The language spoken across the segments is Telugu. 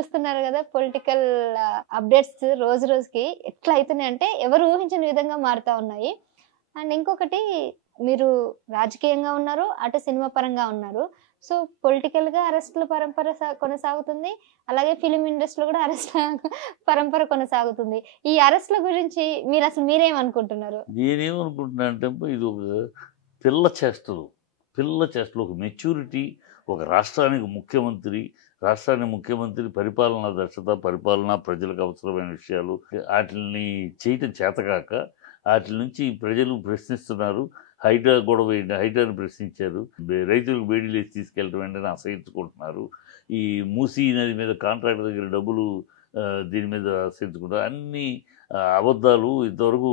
చూస్తున్నారు కదా పొలిటికల్ అప్డేట్స్ రోజు రోజుకి ఎట్లా అవుతున్నాయంటే ఎవరు ఊహించని విధంగా మారుతా ఉన్నాయి. అండ్ ఇంకొకటి మీరు రాజకీయంగా ఉన్నారు, అటు సినిమా పరంగా ఉన్నారు. సో పొలిటికల్గా అరెస్టుల పరంపర కొనసాగుతుంది, అలాగే ఫిలిం ఇండస్ట్రీలో కూడా అరెస్ట్ల పరంపర కొనసాగుతుంది. ఈ అరెస్ట్ల గురించి మీరేమనుకుంటున్నారు? నేనేమనుకుంటున్నా అంటే ఇది ఒక పిల్ల చేష్టలు ఒక మెచ్యూరిటీ. ఒక రాష్ట్రానికి ముఖ్యమంత్రి పరిపాలనా దక్షత, పరిపాలన, ప్రజలకు అవసరమైన విషయాలు వాటిని చేయటం చేతకాక వాటి నుంచి ప్రజలు ప్రశ్నిస్తున్నారు. హైడ్రా గొడవ ఏంటి, హైడ్రాని ప్రశ్నించారు. రైతులకు బేడీలు వేసి తీసుకెళ్ళటం వెంటనే అసహించుకుంటున్నారు. ఈ మూసీ నది మీద కాంట్రాక్ట్ దగ్గర డబ్బులు దీని మీద అసహించుకుంటారు. అన్ని అబద్ధాలు. ఇంతవరకు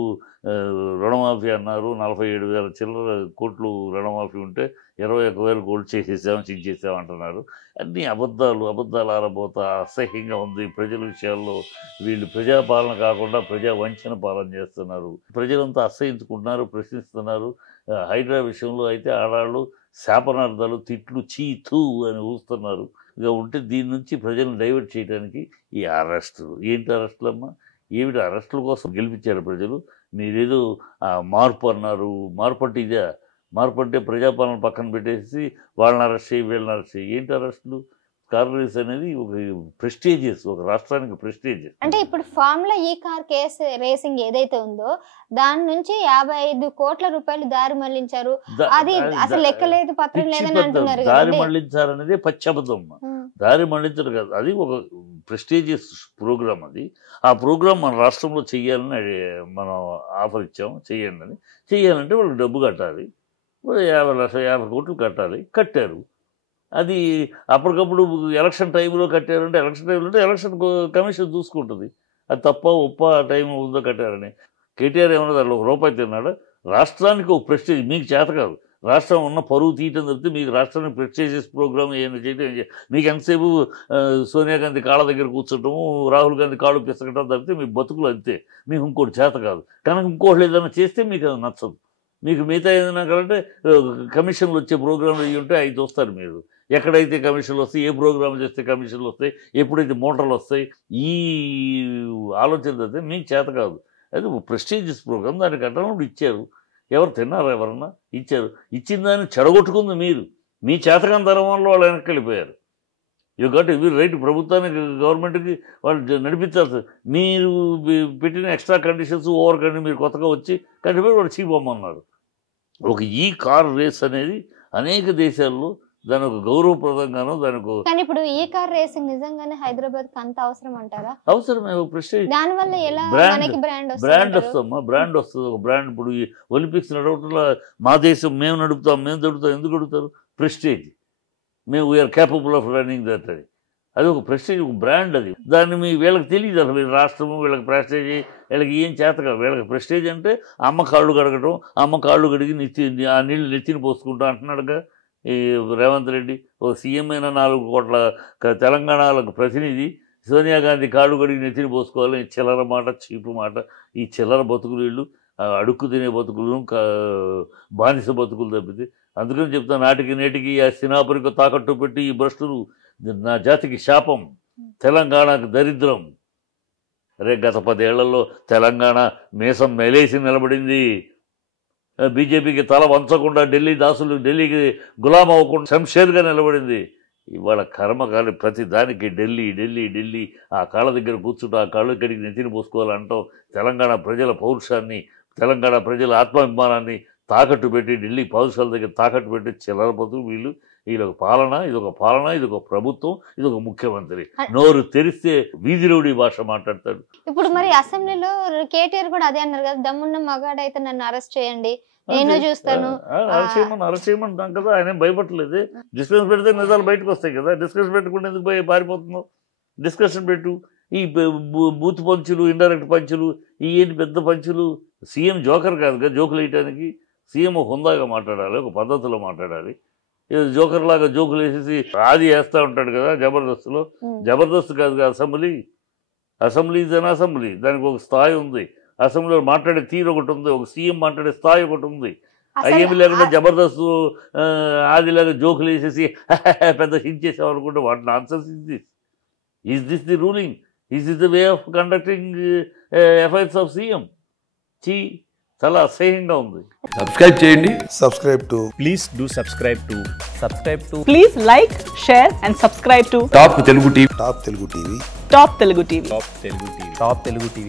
రుణమాఫీ అన్నారు, 47,000 చిల్లర కోట్లు రుణమాఫీ ఉంటే 21,000 కోట్లు చేసేసాం అంటున్నారు. అన్ని అబద్ధాలు ఆరబోతా అసహ్యంగా ఉంది. ప్రజల విషయాల్లో వీళ్ళు ప్రజాపాలన కాకుండా ప్రజా వంచన పాలన చేస్తున్నారు. ప్రజలంతా అసహించుకుంటున్నారు, ప్రశ్నిస్తున్నారు. హైడ్రా విషయంలో అయితే ఆడాళ్ళు శాపనార్థాలు, తిట్లు, చీతూ అని ఊస్తున్నారు. ఇక ఉంటే దీని నుంచి ప్రజలను డైవర్ట్ చేయడానికి ఈ అరెస్టులు. ఏంటి అరెస్టులమ్మా? ఏమిటి అరెస్టుల కోసం గెలిపించారు ప్రజలు? మీరేదో మార్పు అన్నారు. మార్పు అంటే ఇదే? మార్పు అంటే ప్రజాపాలన పక్కన పెట్టేసి వాళ్ళని అరెస్ట్ చేయి, వీళ్ళని అరెస్ట్ చేయి. ఏంటి అరెస్టులు? కార్ రేస్ అనేది ఒక ప్రెస్టీజియస్, ఒక రాష్ట్రానికి ప్రెస్టీజియస్. అంటే ఇప్పుడు ఫార్ములా ఈ కార్ రేసింగ్ ఏదైతే ఉందో దాని నుంచి 55 కోట్ల రూపాయలు దారి మళ్లించారు. అది అసలు లెక్కలేదు, పత్రం లేదని అంటున్నారు. దారి మళ్లించారనేది పచ్చబద్ధం. దారి మళ్లించరు కాదు, అది ఒక ప్రెస్టీజియస్ ప్రోగ్రామ్. అది ఆ ప్రోగ్రామ్ మన రాష్ట్రంలో చెయ్యాలని మనం ఆఫర్ ఇచ్చాము, చెయ్యండి అని. చెయ్యాలంటే వాళ్ళకి డబ్బు కట్టాలి, 50 కోట్లు కట్టాలి. కట్టారు. అది అప్పటికప్పుడు ఎలక్షన్ టైంలో కట్టారంటే ఎలక్షన్ కమిషన్ చూసుకుంటుంది. అది తప్ప ఒప్ప టైం ఉందో కట్టారని. కేటీఆర్ ఏమన్నా దాంట్లో ₹1 తిన్నాడు. రాష్ట్రానికి ఒక ప్రెస్టేజ్. మీకు చేత కాదు, రాష్ట్రం ఉన్న పరువు తీయటం తప్పితే మీకు రాష్ట్రానికి ప్రెస్టేజియస్ ప్రోగ్రామ్ ఏమైనా చేయటం. మీకు ఎంతసేపు సోనియా గాంధీ కాళ్ళ దగ్గర కూర్చోటము, రాహుల్ గాంధీ కాళ్ళు పిసకటం తప్పితే మీ బతుకులు అంతే. మీకు ఇంకోటి చేత కాదు. కనుక ఇంకోటి ఏదైనా చేస్తే మీకు అది నచ్చదు. మీకు మిగతా ఏదైనా కావాలంటే కమిషన్లు వచ్చే ప్రోగ్రాంలు అయ్యి ఉంటే అవి చూస్తారు మీరు. ఎక్కడైతే కమిషన్లు వస్తాయి, ఏ ప్రోగ్రామ్ చేస్తే కమిషన్లు వస్తాయి, ఎప్పుడైతే మోటార్లు వస్తాయి, ఈ ఆలోచన అయితే మీకు చేత కాదు. అది ప్రెస్టీజియస్ ప్రోగ్రామ్. దానికి అడ్డం ఇచ్చారు. ఎవరు తిన్నారా? ఎవరన్నా ఇచ్చారు. ఇచ్చిన దాన్ని చెడగొట్టుకుంది మీరు. మీ చేతకంతరం వల్ల వాళ్ళు వెనక్కి వెళ్ళిపోయారు. You got every right. ప్రభుత్వానికి, గవర్నమెంట్కి వాళ్ళు నడిపించాల్సి. మీరు పెట్టిన ఎక్స్ట్రా కండిషన్స్ ఓవర్ మీరు కొత్తగా వచ్చి కంటిపై వాడు చీపమ్మన్నారు. ఒక ఈ కార్ రేస్ అనేది అనేక దేశాల్లో దాని ఒక గౌరవప్రదంగానో దానికి. కానీ ఇప్పుడు ఈ కార్ రేసింగ్ నిజంగానే హైదరాబాద్ కి అంత అవసరం అంటారా? అవసరమే. ప్రెస్టీజ్, దాని వల్ల ఎలా మనకి బ్రాండ్ వస్తుందమ్మా. బ్రాండ్ వస్తుంది, ఒక బ్రాండ్. ఇప్పుడు ఈ ఒలింపిక్స్ నడవటంలో మా దేశం మేము నడుపుతాం. ఎందుకు అడుగుతారు? ప్రెస్టీజ్. మేము we are capable of running that. అది ఒక ప్రెస్టీజ్, ఒక బ్రాండ్. అది దాన్ని వీళ్ళకి తెలియదు అసలు. వీళ్ళ రాష్ట్రము, వీళ్ళకి ప్రెస్టేజ్, వీళ్ళకి ఏం చేతగా. వీళ్ళకి ప్రెస్టేజ్ అంటే అమ్మ కాళ్ళు కడగటం, అమ్మ కాళ్ళు కడిగి ఆ నీళ్ళు నెత్తిని పోసుకుంటా అంటున్నాడుగా ఈ రేవంత్ రెడ్డి. ఓ సీఎం అయినా 4 కోట్ల తెలంగాణలకు ప్రతినిధి. సోనియా గాంధీ కాళ్ళు కడిగి నెత్తిని పోసుకోవాలి. చిల్లర మాట, చీపు మాట. ఈ చిల్లర బతుకులు వీళ్ళు అడుక్కు తినే బతుకులు, బానిస బతుకులు తప్పితే. అందుకని చెప్తా, నాటికి నేటికి ఆ సినాపురికి తాకట్టు పెట్టి ఈ భ్రష్టులు నా జాతికి శాపం, తెలంగాణకు దరిద్రం. అరే గత 10 ఏళ్లలో తెలంగాణ మీసం మెలేసి నిలబడింది. బీజేపీకి తల వంచకుండా ఢిల్లీకి గులాం అవ్వకుండా శంషేర్గా నిలబడింది. ఇవాళ కర్మకాలి ప్రతి దానికి ఢిల్లీ ఆ కాళ్ళ దగ్గర కూర్చుంటూ ఆ కాళ్ళు కడిగి నెత్తిని పోసుకోవాలంటాం. తెలంగాణ ప్రజల పౌరుషాన్ని, తెలంగాణ ప్రజల ఆత్మాభిమానాన్ని తాకట్టు పెట్టి, ఢిల్లీ పౌరుషాల దగ్గర తాకట్టు పెట్టి చిల్లర బతుకు వీళ్ళు. ఇదొక పాలన, ఇదొక ప్రభుత్వం, ఇదొక ముఖ్యమంత్రి. నోరు తెరిస్తే వీధిలోడి భాష మాట్లాడతాడు. ఇప్పుడు మరి అసెంబ్లీలో కేటీఆర్ కూడా అదే అన్నారు కదా, దమ్మున్న మగాడైతే నన్ను అరెస్ట్ చేయండి, నేను చూస్తాను. అరెస్ట్ చేయమంటాం కదా, ఆయన భయపడలేదు. డిస్కషన్ పెడితే నిజాలు బయటకు వస్తాయి కదా. డిస్కషన్ పెట్టకుండా ఎందుకు పారిపోతున్నావు? డిస్కషన్ పెట్టు. ఈ బూత్ పంచులు, ఇండైరెక్ట్ పంచులు, ఈ ఏంటి పెద్ద పంచులు? సీఎం జోకర్ కాదు కదా జోకులు వేయటానికి. సీఎం హుందాగా మాట్లాడాలి, ఒక పద్ధతిలో మాట్లాడాలి. జోకర్ లాగా జోకులు వేసేసి ఆది వేస్తూ ఉంటాడు కదా జబర్దస్త్లో. జబర్దస్త్ కాదు కదా అసెంబ్లీ. Is an assembly. దానికి ఒక స్థాయి ఉంది. అసెంబ్లీలో మాట్లాడే తీరు ఒకటి ఉంది, ఒక సీఎం మాట్లాడే స్థాయి ఒకటి ఉంది. ఏమి లేకుండా జబర్దస్త్ ఆదిలాగా జోకులు వేసేసి పెద్ద హిట్ చేసామనుకుంటే వాటి నాన్సెన్స్ ఇది. Is this the ruling? Is this the way of conducting affairs of CM? చాలా అసహ్యంగా ఉంది. సబ్స్క్రైబ్ చేయండి. Please do subscribe to. Please like, share and subscribe to top Telugu TV. Top Telugu TV. Top Telugu TV.